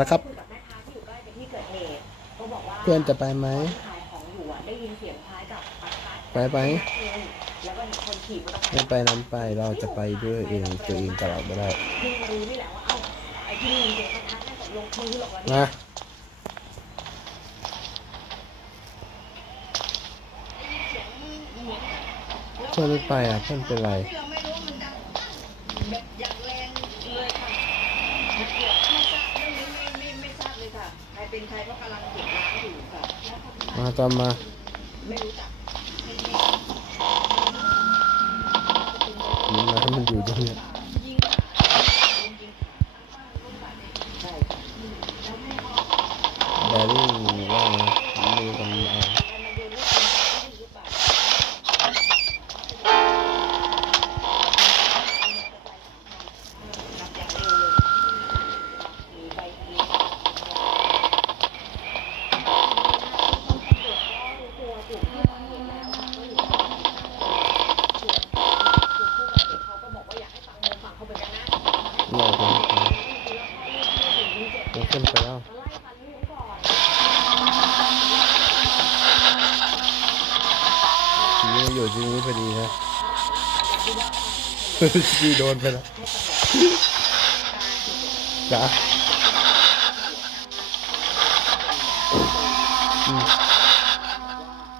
นะครับคุยกับแม่ค้าที่อยู่ใกล้กับที่เกิดเหตุก็บอกว่าเพื่อนจะไปไหมที่ขายของอยู่อะได้ยินเสียงคล้ายกับประทัดไปไปแล้วก็เห็นคนขี่มอเตอร์ไซไม่ค์ไปนั้นไปเราจะไปด้วยเองตัวเองตลอดไม่ได้เพิ่งรู้นี่แหละว่าเอ้าไอ้ที่ได้ยินเสียงประทัดนั่นกับลงมือหรอกวะเนี่ยนะเพื่อนไม่ไปอะเพื่อนเป็นไร เป็นใครเพราะกำลังเก็บร้านอยู่ค่ะมาตามมา ไม่รู้จักมันมาให้มันอยู่ตรงเนี้ย จีโดนไปแล้วจ้ะ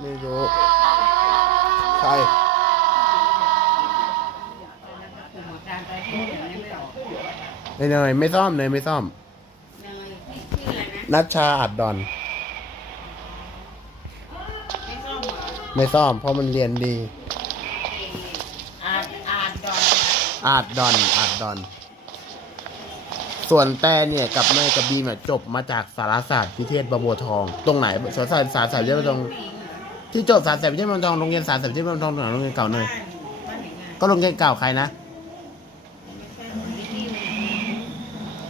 ไม่รู้ใครไอ้เนยไม่ซ่อมเนยไม่ซ่อม นัชชาอัดดอน ไม่ซ่อมเพราะมันเรียนดี อาดอาดดอน อาดดอนอาดดอน ส่วนแต่เนี่ยกับเนยกับบีมจบมาจากสารศาสตร์พิเทศบางบัวทอง ตรงไหนสารศาสตร์สารศาสตร์พิเทศบางบัวทอง ที่จบสารศาสตร์พิเทศบางบัวทองโรงเรียนสารศาสตร์พิเทศบางบัวทองตรงไหนโรงเรียนเก่าเนยก็โรงเรียนเก่าใครนะ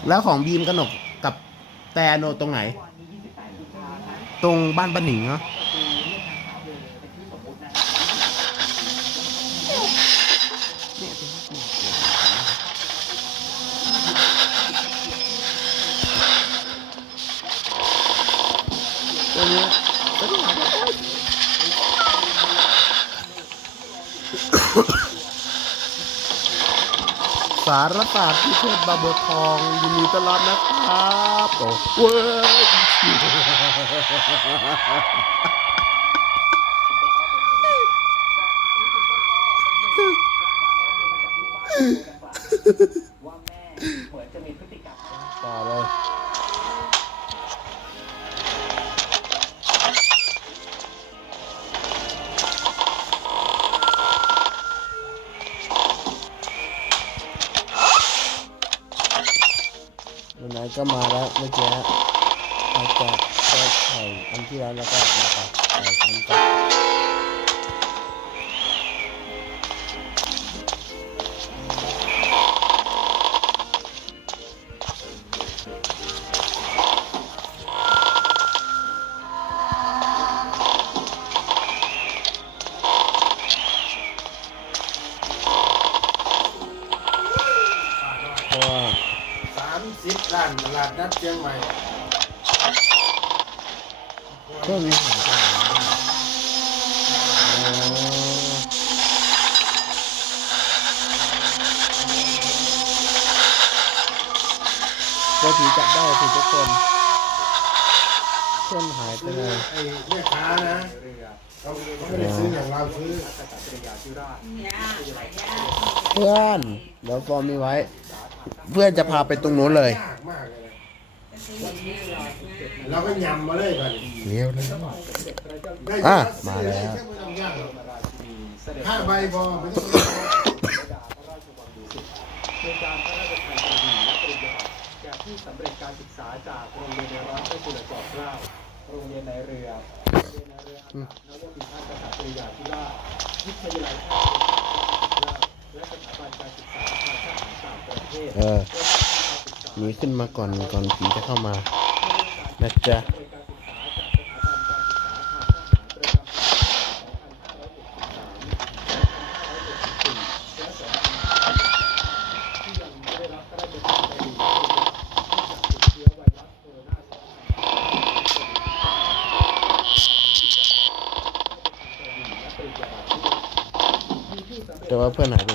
แล้วของบีมกนกกับแต่โนตรงไหน ตรงบ้านบ้านหนิงเหรอตัวนี้ตัวนี้หายไปโอ๊ย สารศาสตร์พิเทศบาบัวทองยินดีต้อนรับนะครับโอ้เว้ยต่ ก็มาแล้วเมื่อกี้มาจากไข่อันที่แล้วแล้วก็มาจากไข่ซ้ำจั ดนัดเชียงใหม่ก็มีสองอย่างอ๋อก็ถือจับได้สิทุกคนเพื่อนหายไปเลย ไอ้แม่ค้านะเขาเขาไม่ได้ซื้ออย่างเราซื้อเพื่อนเดี๋ยวฟอร์มมีไว้ เพื่อนจะพาไปตรงนู้นเลย ยากมากเลย เราก็ยำมาเลยก่อนเลี้ยวเลยได้อะเยอะมาแล้วซื้อไม่ต้องยากหรอกห้าใบพอไม่ต้องเป็นการพระราชทานบดีและปริญญาบัตรแก่ผู้สำเร็จการศึกษาจากโรงเรียนในร้อยพระจุลจอมเกล้าโรงเรียนในเรือโรงเรียนในเรืออากาศนวมินทรกษัตริยาธิราชวิทยาลัยแพทยศาสตร์และสถาบันการศึกษาทางทหารต่างประเทศ เออ หนีขึ้นมาก่อนก่อนผีจะเข้ามานะจ๊ะแต่ว่าเพื่อนหายไป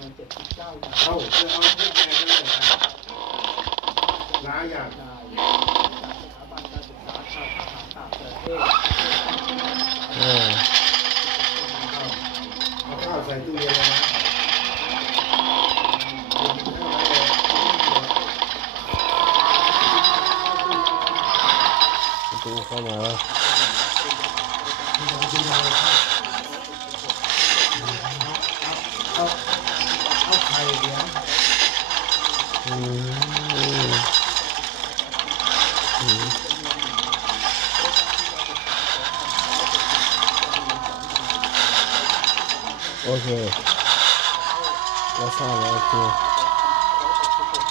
วน79นายเอาเพื่อเอาที่แกกันเลยนะล้าอย่าง นายจากสถาบันการศึกษาทางทหารต่างประเทศ เออ เอาข้าวใส่ตู้เย็นเลยนะ ประตูเข้ามาแล้ว เอาเอาไข่เลี้ยง อืมอืม โอเคเราทราบแล้วโอเค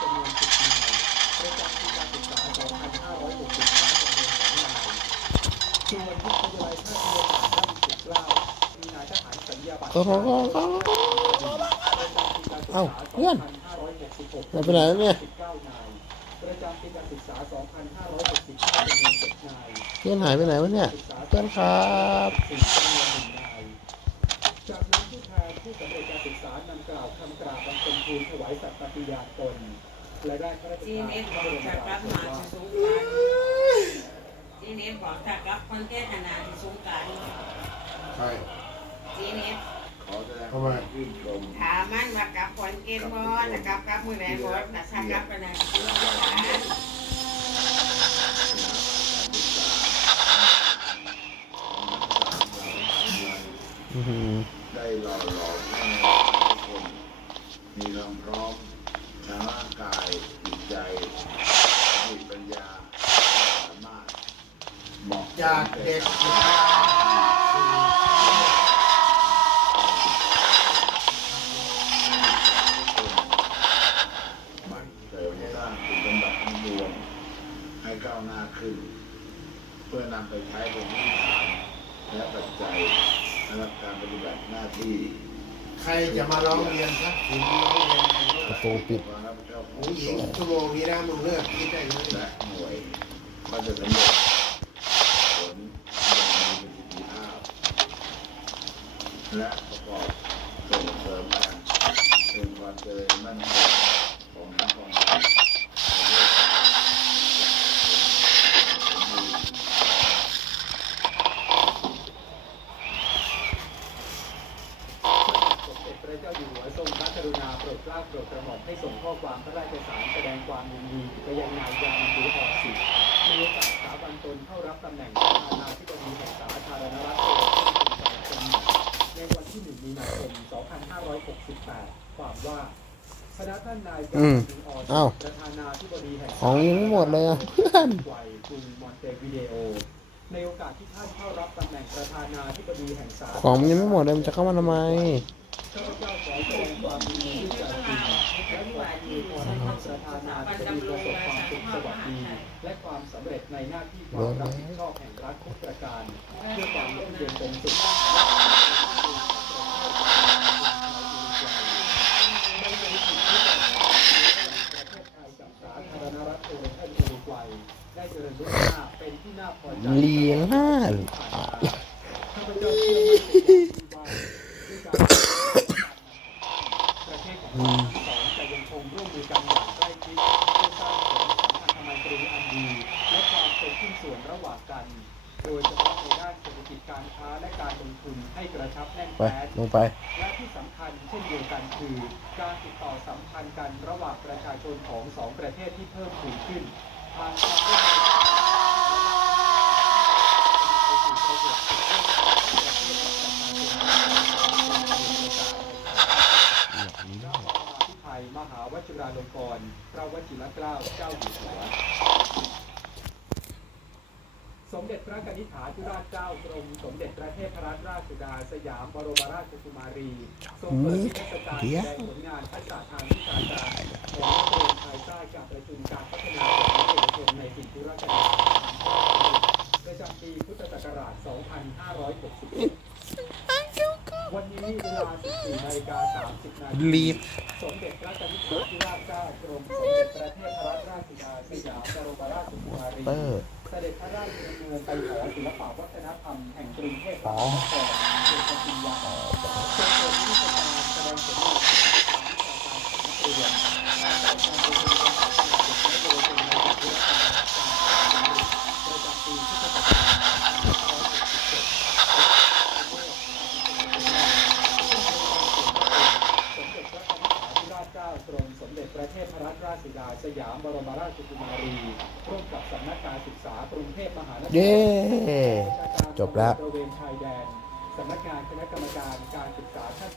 จำนวน10นายประจำปีการศึกษา2565จำนวน2นายส่วนวิทยาลัยแพทยศาสตร์ท่าเกล้ามีนายทหารสัญญาบัตรก็ก็ก็ก็เอ้าเพื่อนเราไปไหนเนี่ย ประจำปีการศึกษา 2565จำนวน7นายเพื่อนหายไปไหนวะเนี่ยเพื่อนครับสี่จำนวนหนึ่งนาย จากนั้นผู้แทนผู้สำเร็จการศึกษานำกล่าวคำกราบบังคมทูลถวายสัตย์ปฏิญาณตน และได้พระราชจีทานเน็ตพบระอบกรมจะรากลับชมาว่าที่สงกรารจีเน็ตบอกจะกลับคนแก้ขนาดที่สงกรารใช่จีเน็ต ทำไมถามมันว่ากลับคนเกณฑ์บอจะกลับกลับมือไหนบอแต่ถ้ากลับไปไหนที่สงกรารอือหือได้หล่อหลอมทุกคนมีความพร้อมทางร่างกายจิตใจจิตปัญญาสามารถเหมาะจากเด็กมันเสริมสร้างคุณสมบัติของดวงให้ก้าวหน้าขึ้น เพื่อนำไปใช้เป็นพื้นฐานและปัจจัยสำหรับการปฏิบัติหน้าที่ ใครจะมาร้องเรียนครับถึงร้องเรียนประตูปิดความรับผิดชอบขอผู้หญิงนชั่วโมงนี้นะมึงเลิกคิดได้เลยและหน่วยก็จะสำเร็จผลอย่างมีประสิทธิภาพและประกอบส่งเสริมกันเป็นความเจริญมั่นคงของทั้งกองทัพประเทศสมบูรณ์ สมเด็จพระเจ้าอยู่หัวทรงพระกรุณา โปรดเกล้าโปรดกระหม่อมให้ส่งข้อความพระราชสารแสดงความยินดีไปยังนายยามันดูหอสิทธิ์ในโอกาสสถาบันตนเข้ารับตำแหน่งประธานาธิบดีแห่งสาธารณรัฐประชาชนคนในวันที่ 1 มีนาคม 2568 ความว่าคณะท่านนายยาอืมมันดูหอสิษย์ประธานาธิบดีแห่งของยังไม่หมดเลยอะเพื่อนไวกรุงมอนเตวิเดโอในโอกาสที่ท่านเข้ารับตำแหน่งประธานาธิบดีแห่งสาธารณรัฐของยังไม่หมดเลยมันจะเข้ามาทำไม และความสำเร็จในหน้าที่ความรับผิดชอบแห่งรัฐทุกประการเพื่อความร่มเย็นเป็นสุขและความเจริญรุ่งเรืองในวิถีที่จะพัฒนาประเทศไทยกับสาธารณรัฐโอเรกอนอุรุกวัยได้เจริญรุ่งเรืองเป็นเลียงหน้าพเจ้าเชื่อมั่นเป็นอย่างยิ่งว่าด้วยการ ประเทศของเราทั้งสองจะยังคงร่วมมือกันอย่างใกล้ชิดเพื่อสร้างผลสัมพันธไมตรีอันดี และความเป็นหุ้นส่วนระหว่างกัน โดยเฉพาะในด้านเศรษฐกิจการค้าและการลงทุนให้กระชับแน่นไปแฟ้นลงไป และที่สำคัญเช่นเดียวกันคือ การติดต่อสัมพันธ์กันระหว่างประชาชนของสองประเทศที่เพิ่มพูนขึ้นทางความร่วมมือไปสู่ประโยชน์สุดยอดของประเทศและประชาชนเป็นประโยชน์ในการพระบรมภิไทยมหาวชิราลงก รณ์พระวชิรเกาเจ้าอยู่หัวสมเด็จพระกนิษฐาธิราชเจ้ากรมสมเด็จพระเทพรัตนราชสุดาสยามบรมราชกุมารีทรงเปิดนิทศการแสดงผลงานทักษะทางวิชาการของนักเรียนภายใต้การประชุมการพัฒนาของเยาวชนในสิ่งธุรการประจำปีพุทธศักราช 2561 วันนี้เวลา 14นาฬิกา30นาทีรีบ สมเด็จพระกนิษฐาธิราชเจ้ากรมสมเด็จพระเทพรัตนราชสุดาสยามบรมราชกุมารี เตอร์ เสด็จพระราชดำเนินไปหอศิลปวัฒนธรรมแห่งกรุงเทพมหานครเขตปทุมวันทรงเปิดนิทรรศการแสดงผลงานวิชาการของนักเรียนภายใต้การประชุมการพัฒนาเด็กและเยาวชนในสิ่งธุรการการประจำปีพุทธศักราชสมเด็จพระกนิษฐาธิราชเจ้ากรมสมเด็จพระเทพรัตนราชสุดา สยามบรมราชกุมารีร่วมกับสำนักการศึกษากรุงเทพมหานครเย้จบแล้ว ตระเวนชายแดนสำนักงานคณะกรรมการการศึกษาขั้น